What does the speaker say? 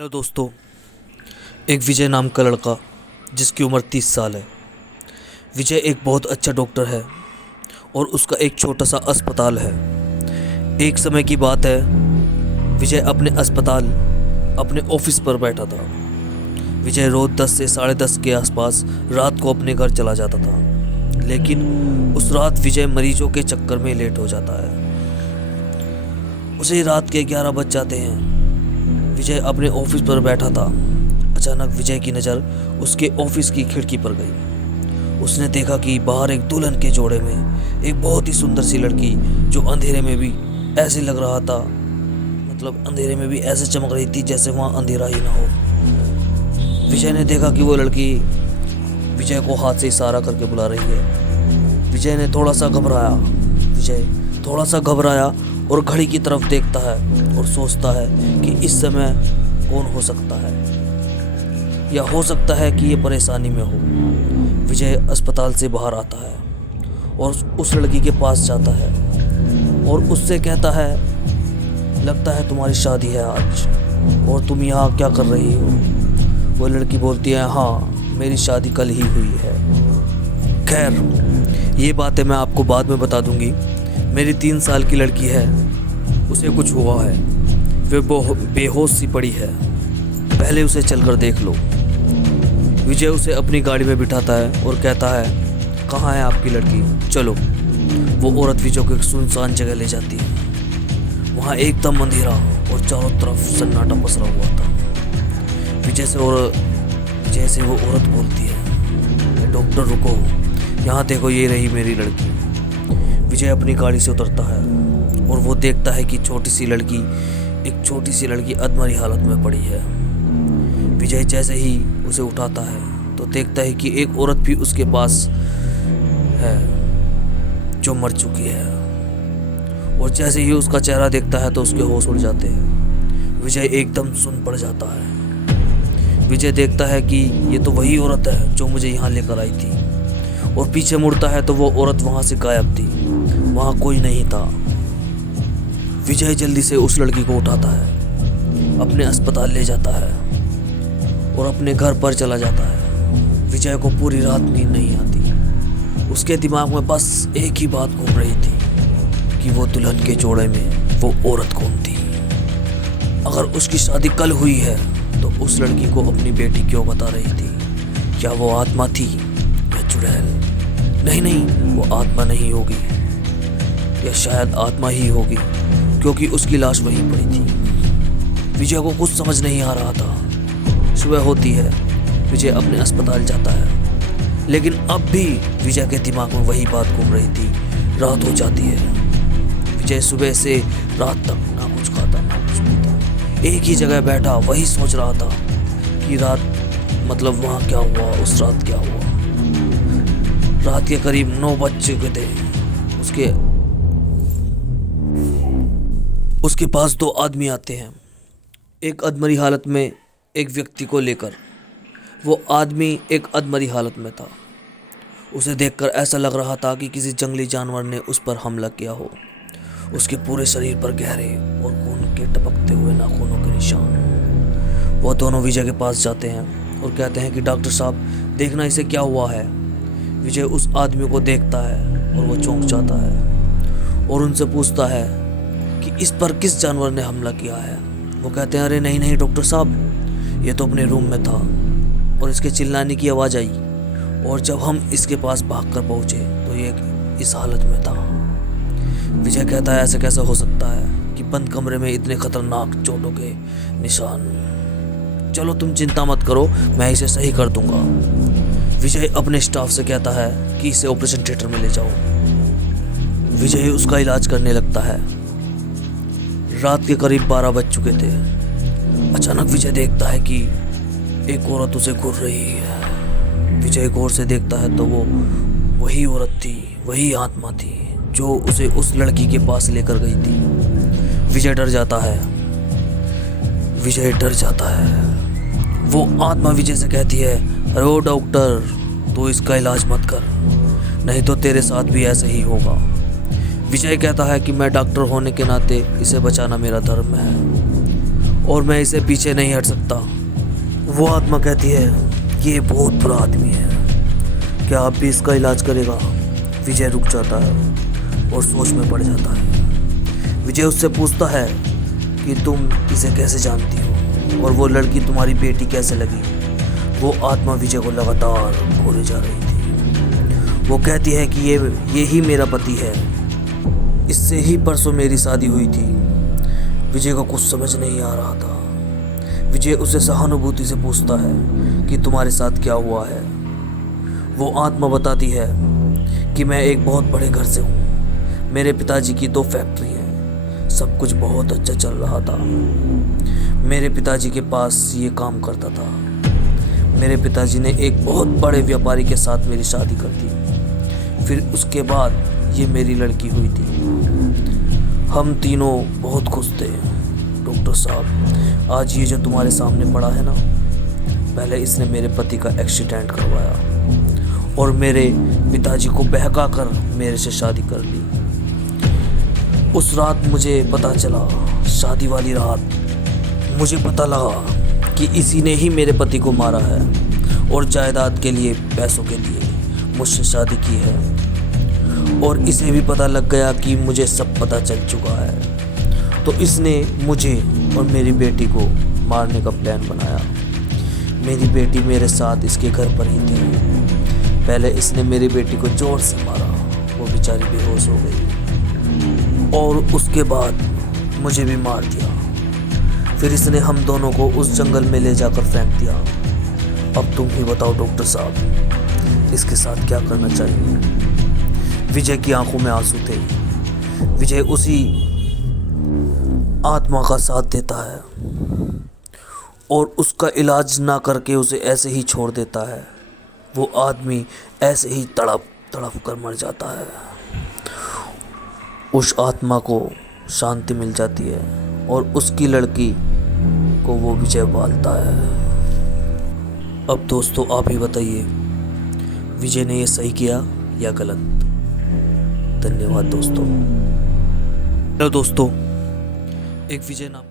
Hello दोस्तों। एक विजय नाम का लड़का जिसकी उम्र 30 साल है। विजय एक बहुत अच्छा डॉक्टर है और उसका एक छोटा सा अस्पताल है। एक समय की बात है, विजय अपने अस्पताल अपने ऑफिस पर बैठा था। विजय रोज़ 10 से 10:30 के आसपास रात को अपने घर चला जाता था, लेकिन उस रात विजय मरीजों के चक्कर में लेट हो जाता है। उसे रात के 11 बज जाते हैं। विजय अपने ऑफिस पर बैठा था। अचानक विजय की नज़र उसके ऑफिस की खिड़की पर गई। उसने देखा कि बाहर एक दुल्हन के जोड़े में एक बहुत ही सुंदर सी लड़की, जो अंधेरे में भी ऐसे लग रहा था, मतलब अंधेरे में भी ऐसे चमक रही थी जैसे वहाँ अंधेरा ही ना हो। विजय ने देखा कि वो लड़की विजय को हाथ से इशारा करके बुला रही है। विजय थोड़ा सा घबराया और घड़ी की तरफ देखता है और सोचता है कि इस समय कौन हो सकता है, या हो सकता है कि ये परेशानी में हो। विजय अस्पताल से बाहर आता है और उस लड़की के पास जाता है और उससे कहता है, लगता है तुम्हारी शादी है आज, और तुम यहाँ क्या कर रही हो? वो लड़की बोलती है, हाँ मेरी शादी कल ही हुई है। खैर ये बातें मैं आपको बाद में बता दूंगी। मेरी 3 साल की लड़की है, उसे कुछ हुआ है, वे बेहोश सी पड़ी है, पहले उसे चलकर देख लो। विजय उसे अपनी गाड़ी में बिठाता है और कहता है, कहाँ है आपकी लड़की, चलो। वो औरत विजय को एक सुनसान जगह ले जाती है। वहाँ एकदम अंधेरा और चारों तरफ सन्नाटा पसरा हुआ था। विजय से वो औरत बोलती है, डॉक्टर रुको, यहाँ देखो, ये रही मेरी लड़की। विजय अपनी गाड़ी से उतरता है और वो देखता है कि एक छोटी सी लड़की अधमरी हालत में पड़ी है। विजय जैसे ही उसे उठाता है तो देखता है कि एक औरत भी उसके पास है जो मर चुकी है, और जैसे ही उसका चेहरा देखता है तो उसके होश उड़ जाते हैं। विजय एकदम सुन पड़ जाता है। विजय देखता है कि ये तो वही औरत है जो मुझे यहाँ लेकर आई थी, और पीछे मुड़ता है तो वो औरत वहाँ से गायब थी, वहाँ कोई नहीं था। विजय जल्दी से उस लड़की को उठाता है, अपने अस्पताल ले जाता है और अपने घर पर चला जाता है। विजय को पूरी रात नींद नहीं आती। उसके दिमाग में बस एक ही बात घूम रही थी कि वो दुल्हन के जोड़े में वो औरत कौन थी। अगर उसकी शादी कल हुई है तो उस लड़की को अपनी बेटी क्यों बता रही थी? क्या वो आत्मा थी या चुड़ैल? नहीं, वो आत्मा नहीं होगी, या शायद आत्मा ही होगी, क्योंकि उसकी लाश वहीं पड़ी थी। विजय को कुछ समझ नहीं आ रहा था। सुबह होती है, विजय अपने अस्पताल जाता है, लेकिन अब भी विजय के दिमाग में वही बात घूम रही थी। रात हो जाती है। विजय सुबह से रात तक ना कुछ खाता ना कुछ पीता, एक ही जगह बैठा वही सोच रहा था कि मतलब वहाँ क्या हुआ, उस रात क्या हुआ। रात के करीब 9 बज चुके थे। उसके पास 2 आदमी आते हैं, एक अधमरी हालत में एक व्यक्ति को लेकर। वो आदमी एक अधमरी हालत में था। उसे देखकर ऐसा लग रहा था कि किसी जंगली जानवर ने उस पर हमला किया हो। उसके पूरे शरीर पर गहरे और खून के टपकते हुए नाखूनों के निशान। वो दोनों विजय के पास जाते हैं और कहते हैं कि डॉक्टर साहब, देखना इसे क्या हुआ है। विजय उस आदमी को देखता है और वो चौंक जाता है और उनसे पूछता है कि इस पर किस जानवर ने हमला किया है। वो कहते हैं, अरे नहीं डॉक्टर साहब, ये तो अपने रूम में था और इसके चिल्लाने की आवाज़ आई, और जब हम इसके पास भागकर पहुंचे तो ये इस हालत में था। विजय कहता है, ऐसे कैसे हो सकता है कि बंद कमरे में इतने खतरनाक चोटों के निशान? चलो तुम चिंता मत करो, मैं इसे सही कर दूंगा। विजय अपने स्टाफ से कहता है कि इसे ऑपरेशन थिएटर में ले जाओ। विजय उसका इलाज करने लगता है। रात के करीब 12 बज चुके थे। अचानक विजय देखता है कि एक औरत उसे घूर रही है। विजय गौर से देखता है तो वो वही औरत थी, वही आत्मा थी जो उसे उस लड़की के पास लेकर गई थी। विजय डर जाता है। वो आत्मा विजय से कहती है, अरे ओ डॉक्टर, तू इसका इलाज मत कर, नहीं तो तेरे साथ भी ऐसे ही होगा। विजय कहता है कि मैं डॉक्टर होने के नाते इसे बचाना मेरा धर्म है, और मैं इसे पीछे नहीं हट सकता। वो आत्मा कहती है कि ये बहुत बुरा आदमी है, क्या आप भी इसका इलाज करेगा? विजय रुक जाता है और सोच में पड़ जाता है। विजय उससे पूछता है कि तुम इसे कैसे जानती हो और वो लड़की तुम्हारी बेटी कैसे लगी? वो आत्मा विजय को लगातार घूरे जा रही थी। वो कहती है कि ये ही मेरा पति है, इससे ही परसों मेरी शादी हुई थी। विजय को कुछ समझ नहीं आ रहा था। विजय उसे सहानुभूति से पूछता है कि तुम्हारे साथ क्या हुआ है? वो आत्मा बताती है कि मैं एक बहुत बड़े घर से हूँ, मेरे पिताजी की 2 फैक्ट्री हैं, सब कुछ बहुत अच्छा चल रहा था। मेरे पिताजी के पास ये काम करता था। मेरे पिताजी ने एक बहुत बड़े व्यापारी के साथ मेरी शादी कर दी, फिर उसके बाद ये मेरी लड़की हुई थी। हम तीनों बहुत खुश थे। डॉक्टर साहब, आज ये जो तुम्हारे सामने पड़ा है ना, पहले इसने मेरे पति का एक्सीडेंट करवाया और मेरे पिताजी को बहका कर मेरे से शादी कर ली। उस रात मुझे पता चला, शादी वाली रात मुझे पता लगा कि इसी ने ही मेरे पति को मारा है और जायदाद के लिए, पैसों के लिए मुझसे शादी की है। और इसे भी पता लग गया कि मुझे सब पता चल चुका है, तो इसने मुझे और मेरी बेटी को मारने का प्लान बनाया। मेरी बेटी मेरे साथ इसके घर पर ही थी। पहले इसने मेरी बेटी को जोर से मारा, वो बेचारी बेहोश हो गई और उसके बाद मुझे भी मार दिया। फिर इसने हम दोनों को उस जंगल में ले जाकर फेंक दिया। अब तुम ही बताओ डॉक्टर साहब, इसके साथ क्या करना चाहिए? विजय की आंखों में आंसू थे। विजय उसी आत्मा का साथ देता है और उसका इलाज ना करके उसे ऐसे ही छोड़ देता है। वो आदमी ऐसे ही तड़प तड़प कर मर जाता है। उस आत्मा को शांति मिल जाती है और उसकी लड़की को वो विजय पालता है। अब दोस्तों आप ही बताइए, विजय ने ये सही किया या गलत? धन्यवाद दोस्तों। हेलो दोस्तों, एक विजय नाम